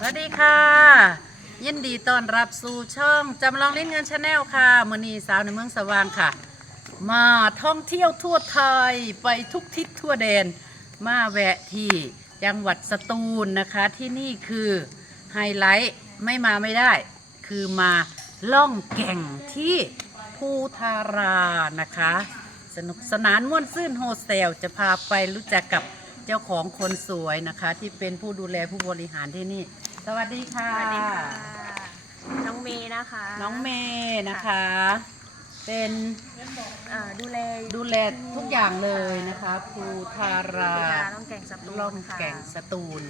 สวัสดีค่ะ ยินดีต้อนรับสู่ช่องจำลองเล่นเงินชาแนลค่ะมือนีสาวในเมืองสว่างค่ะ มาท่องเที่ยวทั่วไทยไปทุกทิศทั่วแดน มาแวะที่จังหวัดสตูลนะคะ ที่นี่คือไฮไลท์ไม่มาไม่ได้ คือมาล่องแก่งที่ภูทารานะคะ สนุกสนานม่วนซื่นโฮสเทลจะพาไปรู้จักกับเจ้าของคนสวยนะคะ ที่เป็นผู้ดูแลผู้บริหารที่นี่ สวัสดีค่ะ สวัสดีค่ะ น้องเมย์นะคะน้องเมย์นะคะ เป็นอ่าดูแลดูแลทุกอย่างเลยนะคะภูทาราดูแลล่องแก่งสตูลล่องค่ะ แก่งสตูล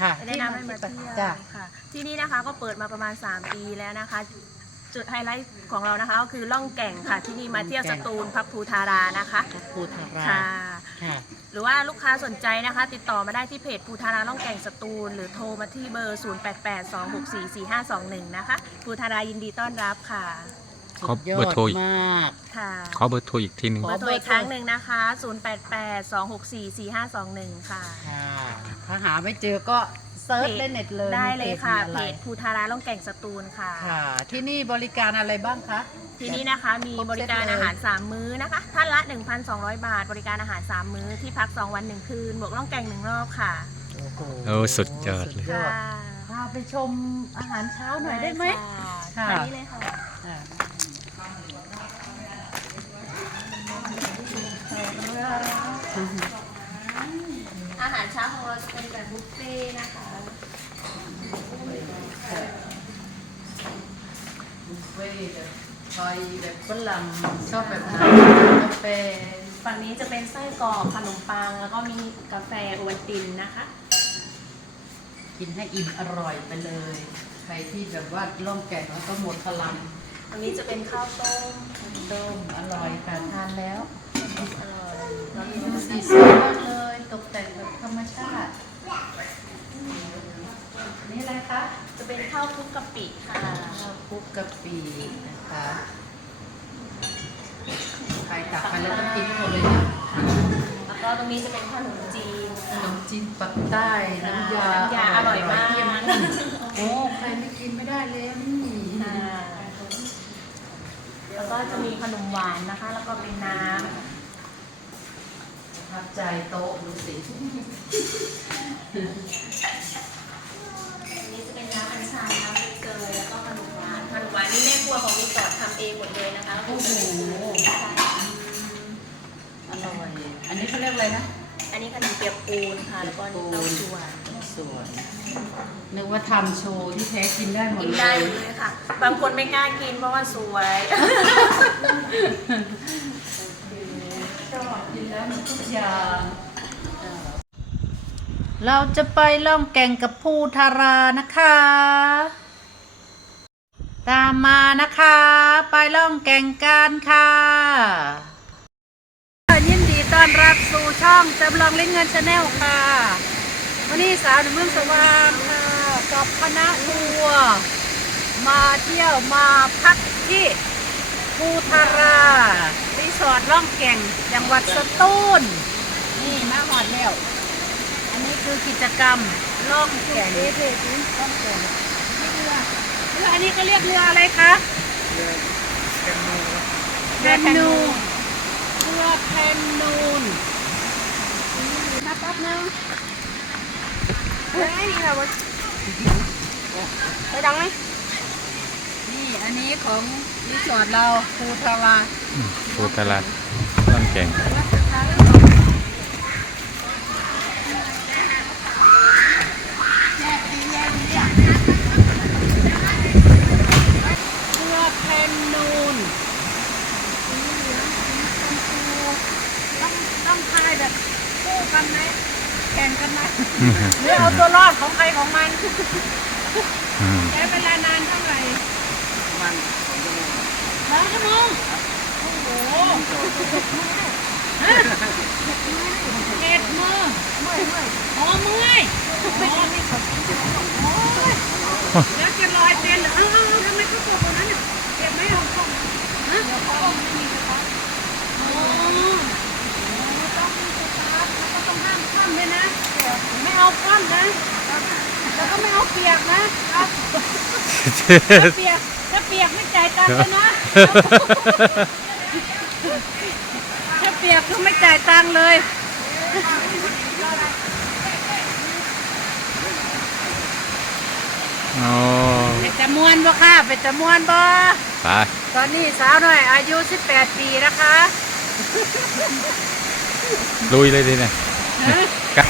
ค่ะได้นำให้มาเที่ยวจ้ะ ค่ะที่นี่นะคะก็เปิดมาประมาณ 3 ปีแล้วนะคะ จุดไฮไลท์ของเรานะคะก็คือล่องแก่งค่ะ ที่นี่มาเที่ยวสตูลพักภูทารานะคะภูทารา ค่ะ ค่ะ หรือว่าลูกค้าสนใจนะคะ ติดต่อมาได้ที่เพจภูทาราล่องแก่งสตูล หรือโทรมาที่เบอร์ 0882644521 นะคะภูทารายินดีต้อนรับค่ะสุดยอขอเบอดร์โทรอีกมาก ค่ะขอเบอร์โทรอีกทีหนึ่ง ข เบอร์โทรอีกครั้งหนึ่งนะคะ 0882644521 ค่ะ ค่ะ ถ้าหาไม่เจอก็ เซิร์ชในเน็ตเลยได้เลยค่ะ มีเพอะไรจภูทาราล่องแก่งสตูลค่ะ ค่ะ ที่นี่บริการอะไรบ้างคะ ที่นี่นะคะมีบริการอาหาร 3 มื้อนะคะท่านละ 1,200 บาท บริการอาหาร 3 มื้อที่พัก 2 วัน 1 คืน บวกล่องแก่งหนึ่งรอบค่ะโอ้โหโอ้สุดยอดเลย สุค่ะพาไปชมอาหารเช้าหน่อยได้ไหม ค่ะ ค่ะอันนี้เลยค่ะอ่าอาหารเช้าของเราจะเป็นแบบบุฟเฟ่ต์นะคะ บุฟ เฟ่ต์แบบไทยแบบฝรั่งชอบแบบไหนกาแฟฝั่งนี้จะเป็นไส้กรอกขนมปัง แล้วก็มีกาแฟโอวัลตินนะคะ กินให้อิ่มอร่อยไปเลย ใครที่แบบว่าล่องแก่งแล้วก็หมดพลังตรงนี้จะเป็นข้าวต้มต้มอร่อยค่ะทานแล้วอร่อยเราดูสีสวยมากเลย ตกแต่งแบบธรรมชาติ นี่อะไรคะ จะเป็นข้าวคลุกกะปิค่ะ ข้าวคลุกกะปินะคะใครตักไปแล้วต้องกินให้หมดเลยนะแล้วก็ตรงนี้จะเป็นขนมจีนขนมจีนปักใต้น้ำยาน้ำยาอร่อยมากเยี่ยมโอ้ใครไม่กินไม่ได้เลยนี่ค่ะแล้วก็จะมีขนมหวานนะคะ แล้วก็เป็นน้ำประทับใจโต๊ะดูสิ ค่ะแล้วก็อันนี่เต้าส่วนสวยนึกว่าทำโชว์ที่แท้กินได้หมดกินเลได้ยเลยค่ะ บางคนไม่กล้ากินเพราะว่าสวย ชอบกินแล้วมันทุกอย่างเราจะไปล่องแก่งกับภูทารานะคะ ตามมานะคะ ไปล่องแก่งกันค่ะยินดี ต้อนรับสู่ช่องจำลองเล่นเงินชาแนลค่ะ วันนี้สาวในเมืองสว่างค่ะกับคณะทัวร์มาเที่ยวมาพักที่ภูทารารีสอร์ทล่องแก่งจังหวัดสตูลนี่มาหอดแล้ว อันนี้คือกิจกรรมล่องแก่งล่องแก่งเรือเรืออันนี้ก็เรียกเรืออะไรคะเรือแคนูเรือแคนูนมาแป๊บนึงเฮ้ยนี่อะไรวะไปดังไหมนี่อันนี้ของรีสอร์ทเราภูทาราภูทาราต้องแก่ง เรือแคนูนต้องต้องพาย แบบคู่กันไหมแข่งกันไหมหรือเอาตัวรอดของใครของมันอืมใช้เวลานานเท่าไหร่มันสองชั่วโมงสองชั่วโมงโอ้โหฮะเจ็ดมือเมื่อยเมื่อยอ๋อเมื่อยอ๋อโอ้ยแล้วจะลอยเป็นเหรอเอ้าเอ้าเอ้าทำไมเขาตกตรงนั้นเนี่ยเจ็บไหมเอากล้องฮะเดี๋ยวกล้องไม่มีสตาร์ทอ๋อต้องมีสตาร์ทแล้วก็ต้องห้ามคว่ำด้วยนะ ไม่เอาคว่ำนะแล้วก็ไม่เอาเอาเปียกนะเอาถ้าเปียกถ้าเปียกไม่จ่ายตังค์เลยนะถ้าเปียกคือไม่จ่ายตังค์เลยโอ้เป็นจำมวนบ่ค่ะเป็นจำมวนบ่ไปตอนนี้สาวหน่อยอายุ 18 ปีนะคะ ลุยเลยดิเนี่ยกะ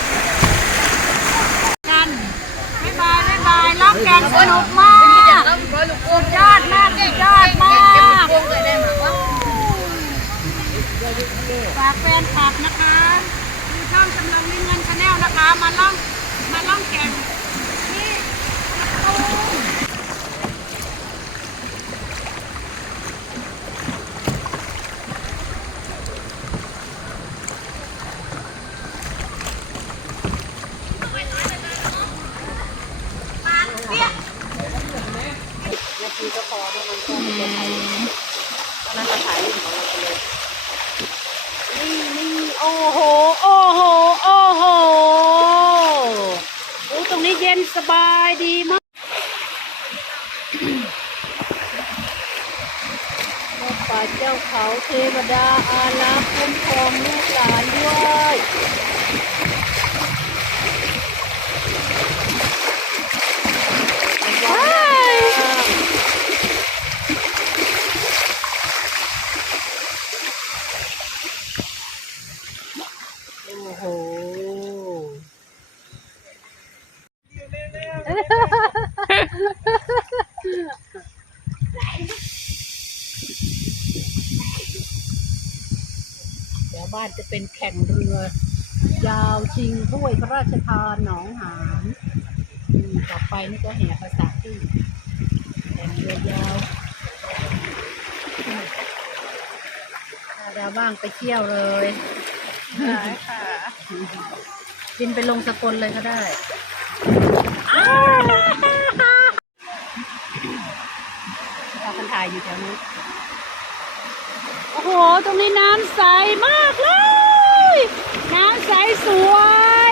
กันบ๊ายบายบ๊ายบายร้อง แกงสนุกมากสุดยอดมากสุดยอดมากฝากแฟนคลับนะคะดูช่องกำลังวินเงินชาแนลนะคะ มาล่องมาล่องแกงที่สตูล นี่นี่โอ้โห โอ้โห โอ้โหโอ้ตรงนี้เย็น สบายดีมากพบป่าเจ้าเขาเทวดาอารักษ์คุ้มครองลูกหลานด้วยว้ายโอ้โห เดี๋ยวบ้านจะเป็นแข่งเรือ ยาวชิงถ้วยพระราชทานหนองหานต่อไปนี่ก็แห่ภาษาที่แข่งเรือยาวถ้าดาวบ้างไปเที่ยวเลยได้ค่ะบินไปลงสกลเลยก็ได้ตาคนถ่ายอยู่แถวนี้ หตรงนี้น้ำใสมากเลย น้ำใสสวย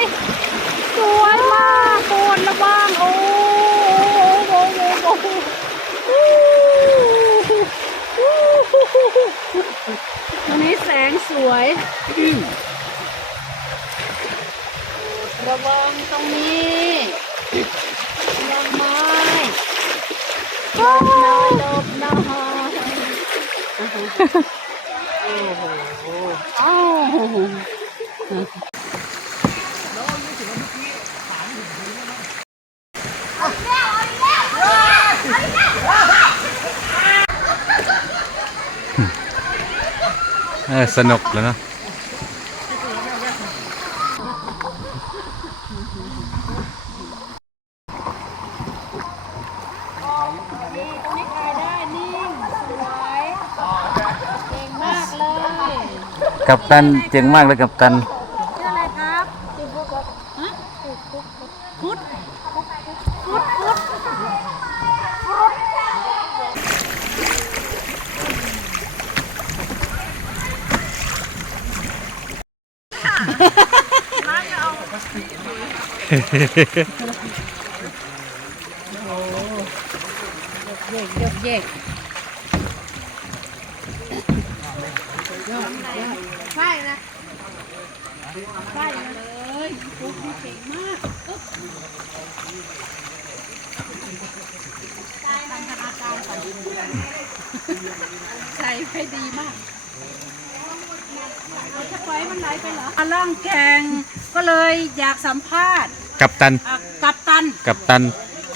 สวยมากโปรดระวังโอ้โหโอ้โหโอ้โหโอ้โหตรงนี้แสงสวยระวังตรงนี้ระวังไม้ลบหน่อยลบหน่อย สนุกแล้วเนาะ กับตันเจ๋งมากเลยกับตันชื่ออะไรครับฮะพุทธพุทธพุทธพุทธเยกเยกเยกยอดยอดใช่นะ ใช่เลยปุ๊บนี่เก่งมากปึ๊บพันธนาการก่อนใส่ไปดีมากเราจะปล่อยให้มันไหลไปเหรอล่องแข่งก็เลยอยากสัมภาษณ์กับตัน อะกัปตัน กับตัน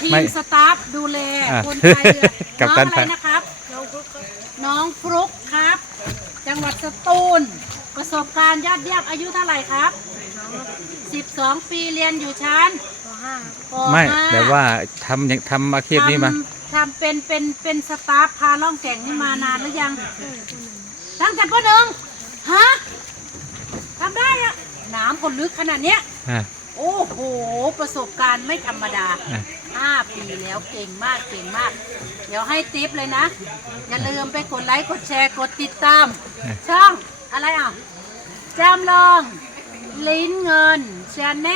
ทีไม่มสตาฟดูแลอะคนไทยเรือกัปน้องตันอะไรนะครับ น้องฟลุกครับ จังหวัดสตูล ประสบการณ์ยอดเยี่ยมอายุเท่าไหร่ครับ 12 ปีเรียนอยู่ชั้นปไม่ห้าแต่ว่าทำอย่างทำอาชีพนี้มา ทำทำเป็นเป็นเป็นสตาฟพาล่องแก่งนี่มานานหรือยัง ตั้งแต่ปหนึ่งฮะทำได้อะน้ำคนลึกขนาดเนี้ย อะโอ้โห ประสบการณ์ไม่ธรรมดา อะห้าปีแล้วเก่งมากเก่งมาก เดี๋ยวให้ติปเลยนะ อย่าลืมไปกดไลค์ กดแชร์ กดติดตาม ช่อง อะไรอะจำลอง ลิ้นเงินชาแน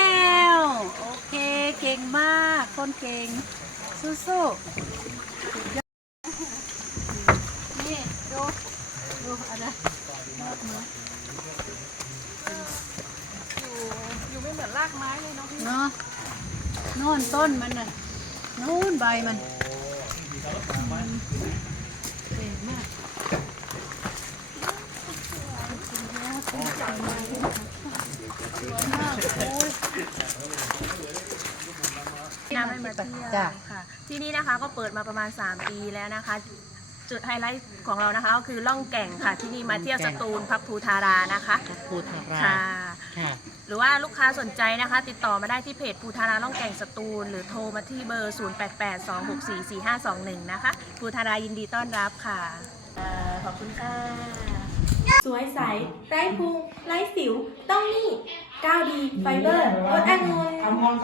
ลโอเคเก่งมาก คนเก่ง สู้ๆสุดยอดนี่ ดูดูอะไรยอดไม้อยู่ไม่เหมือนรากไม้เลยเนาะพี่เนาะโน่นต้นมันน่ะนู่นใบมันเก่งมาก น้ำให้มาเที่ยวจ้ะ ค่ะ ที่นี่นะคะก็เปิดมาประมาณ 3 ปีแล้วนะคะ จุดไฮไลท์ของเรานะคะก็คือล่องแก่งค่ะ ที่นี่มาเที่ยวสตูลพักภูทารานะคะภูทาราค่ะ ค่ะ หรือว่าลูกค้าสนใจนะคะ ติดต่อมาได้ที่เพจภูทาราล่องแก่งสตูล หรือโทรมาที่เบอร์ 0882644521 นะคะภูทารายินดีต้อนรับค่ะขอบคุณค่ะสวยใส ไร้พุงไร้สิว ต้องนี่ก้าวดีไฟเบอร์รสองุ่น